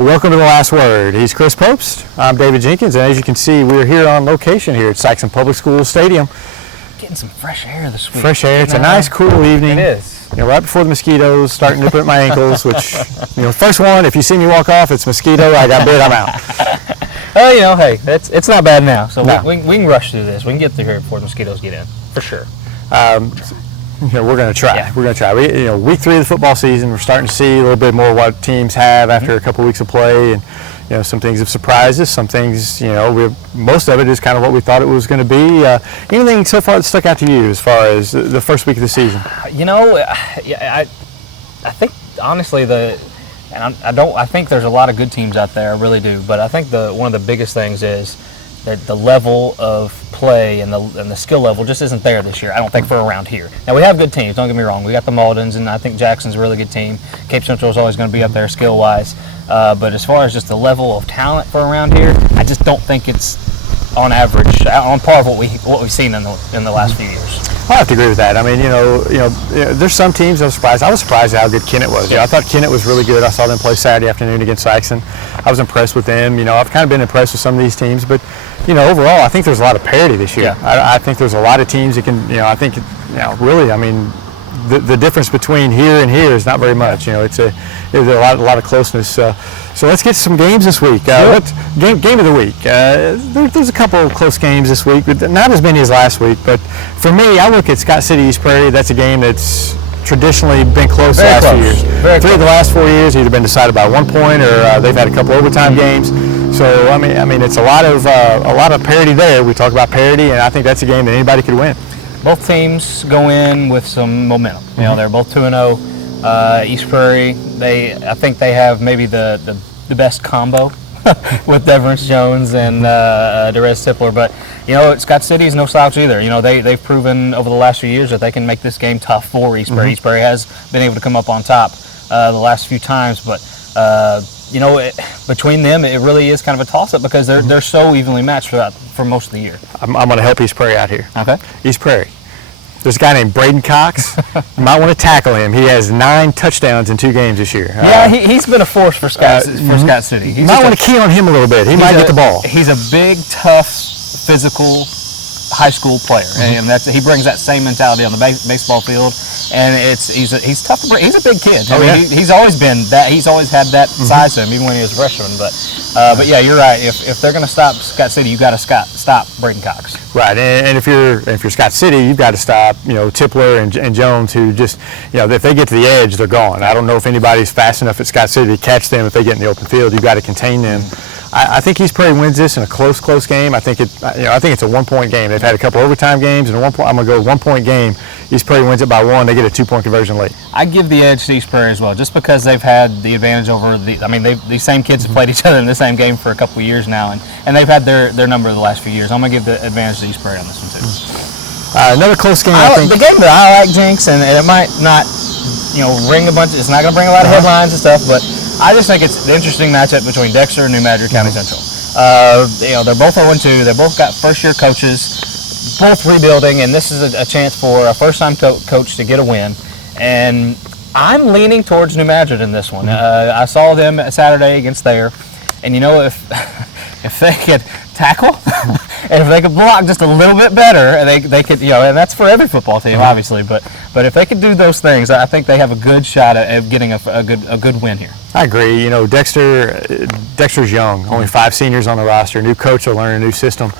Welcome to The Last Word. He's Chris Popst. I'm David Jenkins, and as you can see, we're here on location here at Sikeston Public Schools Stadium. Getting some fresh air this week. Fresh air. It's a nice, cool evening. It is. Right before the mosquitoes start nipping at my ankles, which, first one, if you see me walk off, it's mosquito. I got bit, I'm out. Oh, hey, it's not bad now. So no. we can rush through this. We can get through here before the mosquitoes get in, for sure. We're going to try. Yeah. We're going to try. Week 3 of the football season, we're starting to see a little bit more what teams have after a couple weeks of play, and some things have surprised us. Some things, most of it is kind of what we thought it was going to be. Anything so far that stuck out to you as far as the first week of the season? I think honestly I think there's a lot of good teams out there. I really do. But I think one of the biggest things is that the level of play and the skill level just isn't there this year, I don't think, for around here. Now, we have good teams, don't get me wrong. We got the Maldens, and I think Jackson's a really good team. Cape Central is always going to be up there skill-wise. But as far as just the level of talent for around here, I just don't think it's on average, on par with what we've seen in the last few years. I have to agree with that. I mean, there's some teams I was surprised. I was surprised at how good Kennett was. I thought Kennett was really good. I saw them play Saturday afternoon against Sikeston. I was impressed with them. I've kind of been impressed with some of these teams, but overall, I think there's a lot of parity this year. I think there's a lot of teams that can. I think really. I mean, the difference between here and here is not very much. There's a lot of closeness. So let's get to some games this week. Game of the week? There's a couple of close games this week, but not as many as last week. But for me, I look at Scott City East Prairie. That's a game that's traditionally been close the last few years. Three of the last 4 years either been decided by 1 point or they've had a couple overtime games. So I mean, it's a lot of parity there. We talk about parity, and I think that's a game that anybody could win. Both teams go in with some momentum. They're both 2-0. East Prairie, I think they have maybe the best combo with Deverance Jones and Derez Tippler. But Scott City is no slouch either. They've proven over the last few years that they can make this game tough for East Prairie. East Prairie has been able to come up on top the last few times, but between them, it really is kind of a toss-up because they're so evenly matched for most of the year. I'm going to help East Prairie out here. Okay. East Prairie. There's a guy named Braden Cox. You might want to tackle him. He has 9 touchdowns in 2 games this year. He's been a force for Scott City. You might want to key on him a little bit. He might get the ball. He's a big, tough, physical high school player, and he brings that same mentality on the baseball field. And he's tough to break. He's a big kid. He's always been that. He's always had that size to him, even when he was a freshman. But yeah, you're right. If they're going to stop Scott City, you got to stop Braden Cox. Right, and if you're Scott City, you've got to stop Tippler and Jones, who just if they get to the edge, they're gone. I don't know if anybody's fast enough at Scott City to catch them if they get in the open field. You've got to contain them. I think East Prairie wins this in a close game. I think it's a 1-point game. They've had a couple overtime games, and I'm going to go 1-point game. East Prairie wins it by 1. They get a 2-point conversion late. I give the edge to East Prairie as well, just because they've had the advantage over these same kids have played each other in the same game for a couple of years now, and they've had their number the last few years. I'm going to give the advantage to East Prairie on this one too. Another close game. I think the game that I like, Jinx, and it might not ring a bunch. It's not going to bring a lot of headlines and stuff, but I just think it's an interesting matchup between Dexter and New Madrid County Central. They're both 0-2. They both got first-year coaches, both rebuilding, and this is a chance for a first-time coach to get a win. And I'm leaning towards New Madrid in this one. I saw them Saturday against there, and if they could tackle and if they could block just a little bit better, they could, and that's for every football team, obviously. But if they could do those things, I think they have a good shot at getting a good win here. I agree. Dexter's young, only 5 seniors on the roster. New coach will learn a new system,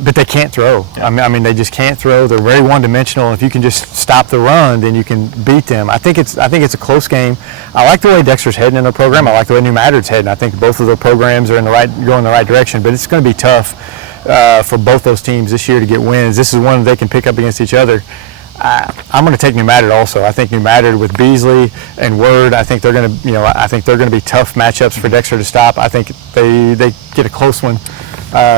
but they can't throw. Yeah. I mean, they just can't throw. They're very one-dimensional. If you can just stop the run, then you can beat them. I think it's a close game. I like the way Dexter's heading in their program. I like the way New Madrid's heading. I think both of their programs are going in the right direction, but it's going to be tough for both those teams this year to get wins. This is one they can pick up against each other. I'm going to take New Madrid also. I think New Madrid with Beasley and Word, I think they're going to be tough matchups for Dexter to stop. I think they get a close one.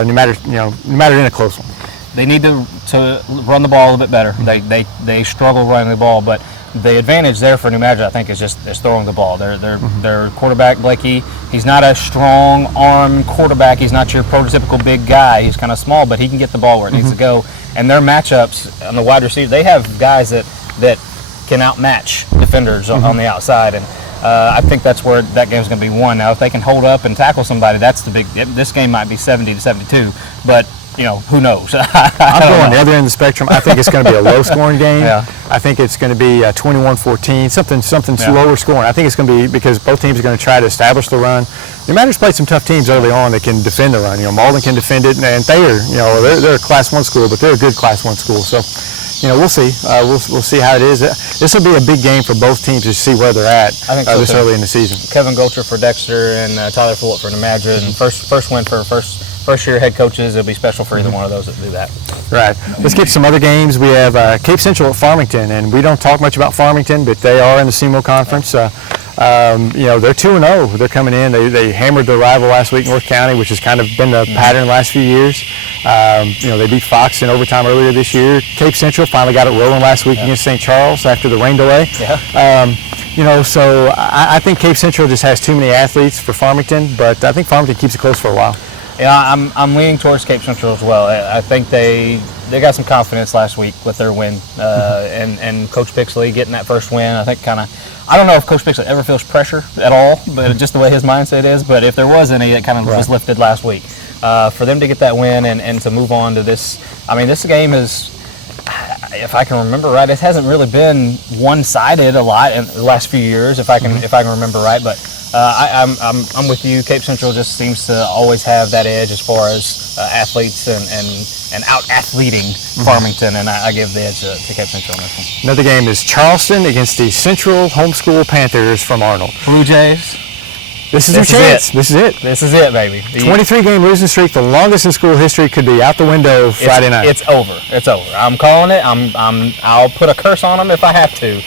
New Madrid in a close one. They need to run the ball a little bit better. They struggle running the ball, but the advantage there for New Madrid, I think, is throwing the ball. Their quarterback, Blakey, he's not a strong arm quarterback. He's not your prototypical big guy. He's kind of small, but he can get the ball where it needs to go. And their matchups on the wide receiver, they have guys that can outmatch defenders on the outside. And I think that's where that game's going to be won. Now, if they can hold up and tackle somebody, that's the big. This game might be 70-72, but who knows? I'm going the other end of the spectrum. I think it's going to be a low-scoring game. Yeah. I think it's going to be 21-14, something lower scoring. I think it's going to be because both teams are going to try to establish the run. New Madrid's played some tough teams early on that can defend the run. Malden can defend it, and Thayer, they're a Class 1 school, but they're a good Class 1 school. So, we'll see. We'll see how it is. This will be a big game for both teams to see where they're at I think so this early in the season. Kevin Golcher for Dexter and Tyler Fulop for New Madrid, and first win for first-year head coaches. It'll be special for either one of those that do that. Right. Let's get some other games. We have Cape Central at Farmington, and we don't talk much about Farmington, but they are in the SEMO Conference. They're 2-0. They're coming in. They hammered their rival last week, North County, which has kind of been the pattern the last few years. They beat Fox in overtime earlier this year. Cape Central finally got it rolling last week against St. Charles after the rain delay. Yeah. So I think Cape Central just has too many athletes for Farmington, but I think Farmington keeps it close for a while. Yeah, I'm leaning towards Cape Central as well. I think they got some confidence last week with their win, and Coach Pixley getting that first win. I think I don't know if Coach Pixley ever feels pressure at all, but just the way his mindset is. But if there was any, it kind of was lifted last week. For them to get that win and to move on to this, this game is, if I can remember right, it hasn't really been one-sided a lot in the last few years, if I can remember right. But I'm with you. Cape Central just seems to always have that edge as far as athletes and out-athleting Farmington, and I give the edge to Cape Central on this one. Another game is Charleston against the Central Homeschool Panthers from Arnold. Blue Jays. This is their chance. This is it. This is it, baby. 23-game losing streak, the longest in school history, could be out the window Friday night. It's over. It's over. I'm calling it. I'll put a curse on them if I have to.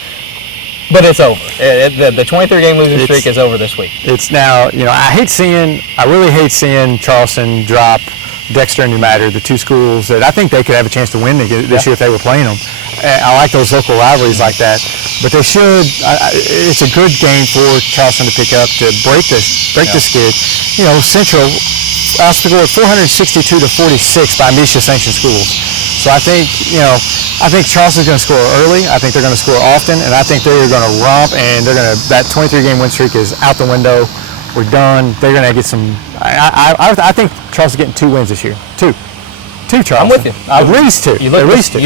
But it's over. The 23-game losing streak is over this week. It's now, I really hate seeing Charleston drop Dexter and New Madrid, the two schools that I think they could have a chance to win this year if they were playing them. I like those local rivalries like that. But they should. It's a good game for Charleston to pick up to break the skid. Central outscored 462-46 by Misha sanctioned schools. So I think Charleston's going to score early. I think they're going to score often, and I think they're going to romp. And that 23-game win streak is out the window. We're done. They're going to get some. I think Charleston's getting 2 wins this year. Two, Charleston. I'm with you. At least two. You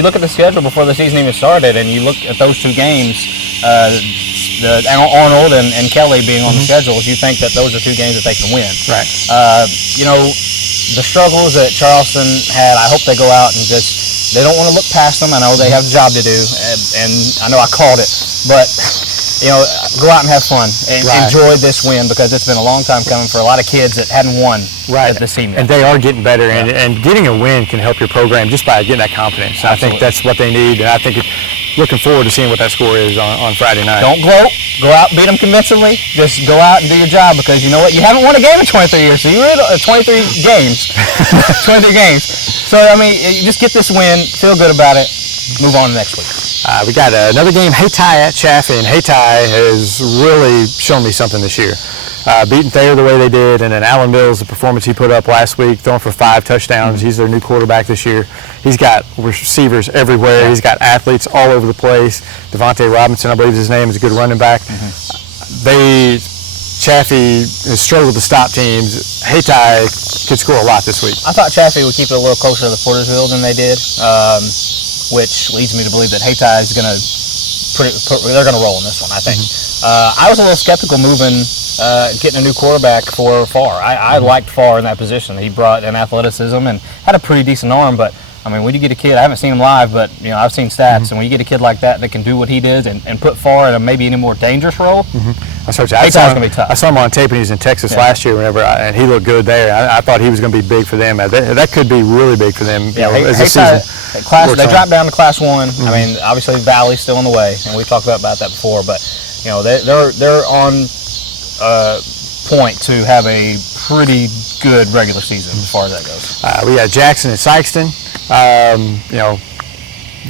look at the schedule before the season even started, and you look at those 2 games, Arnold and Kelly being on the schedules. You think that those are 2 games that they can win. Right. The struggles that Charleston had, I hope they go out and they don't want to look past them. I know they have a job to do, and I know I called it, but go out and have fun and enjoy this win, because it's been a long time coming for a lot of kids that hadn't won at the team. And they are getting better, and getting a win can help your program just by getting that confidence. Absolutely. I think that's what they need, and I think looking forward to seeing what that score is on Friday night. Don't gloat. Go out and beat them convincingly. Just go out and do your job, because you know what? You haven't won a game in 23 years, so you're in 23 games. 23 games. So, you just get this win, feel good about it, move on to next week. We got another game, Hayti at Chaffee, and Hayti has really shown me something this year. Beating Thayer the way they did, and then Alan Mills, the performance he put up last week, throwing for 5 touchdowns. He's their new quarterback this year. He's got receivers everywhere. He's got athletes all over the place. Devontae Robinson, I believe his name, is a good running back. Chaffee has struggled to stop teams. Hayti could score a lot this week. I thought Chaffee would keep it a little closer to the Portersville than they did, which leads me to believe that Hayti is going to they're going to roll in this one, I think. I was a little skeptical getting a new quarterback for Farr. I liked Farr in that position. He brought an athleticism and had a pretty decent arm, but when you get a kid, I haven't seen him live, but I've seen stats, and when you get a kid like that can do what he did and put Farr in maybe any more dangerous role, I saw him on tape when he was in Texas last year, and he looked good there. I thought he was going to be big for them. That could be really big for them as the season. They dropped down to Class 1. Obviously Valley's still in the way, and we talked about that before, but they're on point to have a pretty good regular season as far as that goes. We got Jackson and Sikeston.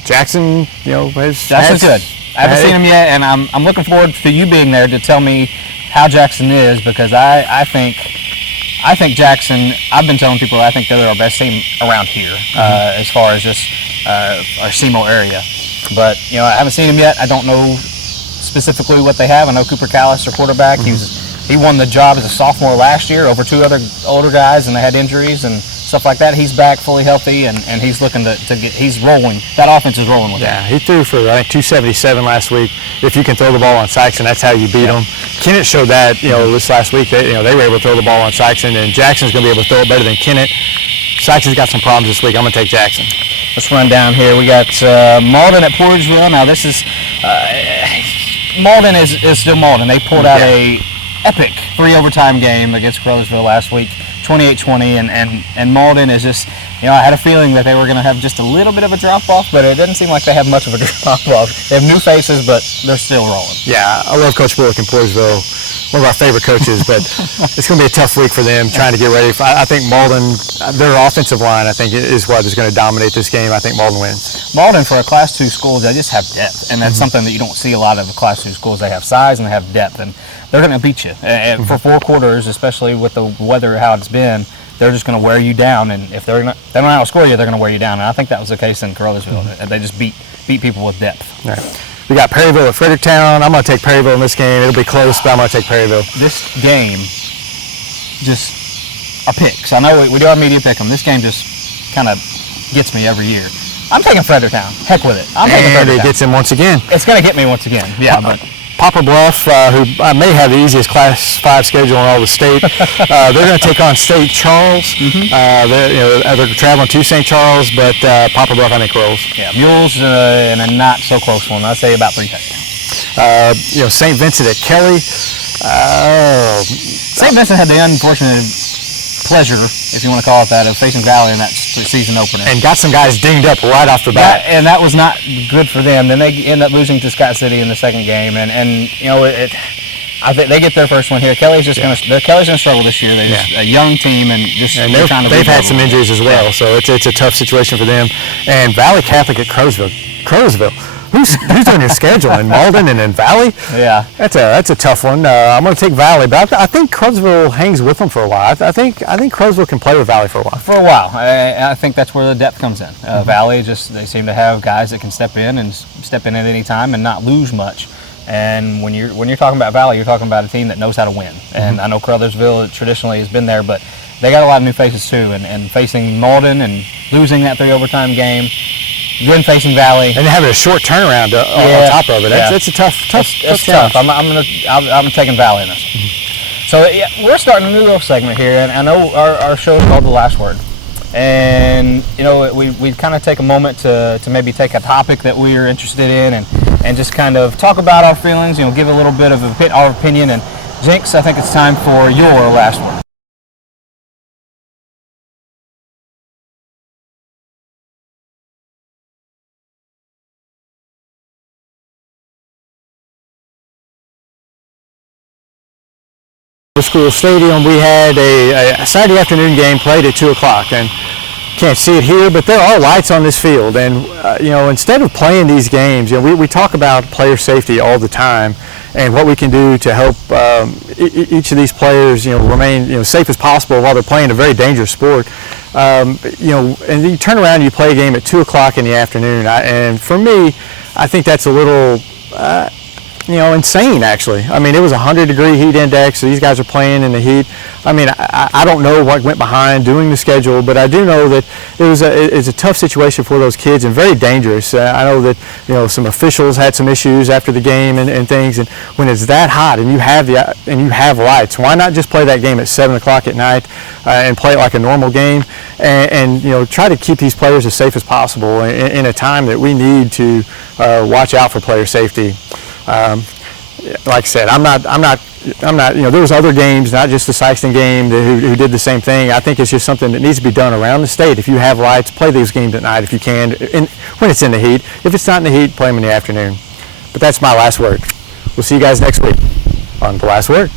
Jackson, Jackson's good. I haven't seen him yet, and I'm looking forward to you being there to tell me how Jackson is, because I think Jackson. I've been telling people I think they're our best team around here as far as just our SEMO area. But I haven't seen him yet. I don't know specifically what they have. I know Cooper Callis, their quarterback, he won the job as a sophomore last year over 2 other older guys, and they had injuries and stuff like that. He's back fully healthy, and he's looking to get. He's rolling. That offense is rolling with him. Yeah, he threw for I think 277 last week. If you can throw the ball on Sikeston, that's how you beat them. Kennett showed that this last week. They were able to throw the ball on Sikeston, and Jackson's going to be able to throw it better than Kennett. Sikeston's got some problems this week. I'm going to take Jackson. Let's run down here. We got Malden at Portageville. Now this is Malden is still Malden. They pulled out a epic 3 overtime game against Crothersville last week, 28-20, and Malden is just, I had a feeling that they were going to have just a little bit of a drop-off, but it doesn't seem like they have much of a drop-off. They have new faces, but they're still rolling. Yeah, I love Coach Bullock in Portageville, one of our favorite coaches, but it's going to be a tough week for them trying to get ready. I think Malden, their offensive line, I think, is what is going to dominate this game. I think Malden wins. Malden, for a Class 2 school, they just have depth, and that's something that you don't see a lot of the Class 2 schools. They have size and they have depth, and they're going to beat you. And for 4 quarters, especially with the weather, how it's been, they're just going to wear you down. And if they don't know how to score you, they're going to wear you down. And I think that was the case in Crothersville. They just beat people with depth. All right. We got Prairieville at Fredericktown. I'm going to take Prairieville in this game. It'll be close, but I'm going to take Prairieville. This game, just our picks. I know we do our media pick 'em. This game just kind of gets me every year. I'm taking Fredericktown. Heck with it. I'm taking Fredericktown. And it gets him once again. It's going to get me once again. Yeah, but Poplar Bluff, who may have the easiest Class 5 schedule in all the state, they're going to take on St. Charles. They're traveling to St. Charles, but Poplar Bluff, I think, rolls. Yeah, Mules in a not so close one. I'd say about 3 touchdowns. St. Vincent at Kelly. St. Vincent had the unfortunate pleasure, if you want to call it that, of facing Valley in that season opener. And got some guys dinged up right off the bat. And that was not good for them. Then they end up losing to Scott City in the second game, and I think they get their first one here. Kelly's going to struggle this year. They're just a young team, and they've had some injuries as well, so it's a tough situation for them. And Valley Catholic at Crowsville. Who's on your schedule? In Malden and in Valley? Yeah. That's a tough one. I'm going to take Valley, but I think Crowsville hangs with them for a while. I think Crowsville can play with Valley for a while. For a while. I think that's where the depth comes in. Valley, they seem to have guys that can step in at any time and not lose much. And when you're talking about Valley, you're talking about a team that knows how to win. And I know Crothersville traditionally has been there, but they got a lot of new faces too. And facing Malden and losing that 3 overtime game, then facing Valley, and having a short turnaround on top of it. That's a tough challenge. I'm taking Valley in this. So we're starting a new little segment here, and I know our show is called The Last Word. And we kind of take a moment to maybe take a topic that we are interested in and just kind of talk about our feelings. Give a little bit of our opinion. And Jinx, I think it's time for your last word. School Stadium, we had a Saturday afternoon game played at 2 o'clock, and can't see it here, but there are lights on this field. And instead of playing these games, we talk about player safety all the time and what we can do to help each of these players remain safe as possible while they're playing a very dangerous sport. And you turn around and you play a game at 2 o'clock in the afternoon, and for me, I think that's a little insane, actually. I mean, it was a 100-degree heat index, so these guys are playing in the heat. I mean, I don't know what went behind doing the schedule, but I do know that it's a tough situation for those kids and very dangerous. I know that some officials had some issues after the game and things. And when it's that hot and you have lights, why not just play that game at 7 o'clock at night and play it like a normal game and try to keep these players as safe as possible in a time that we need to watch out for player safety. Like I said, I'm not. There was other games, not just the Sikeston game, who did the same thing. I think it's just something that needs to be done around the state. If you have lights, play these games at night if you can, when it's in the heat. If it's not in the heat, play them in the afternoon. But that's my last word. We'll see you guys next week on The Last Word.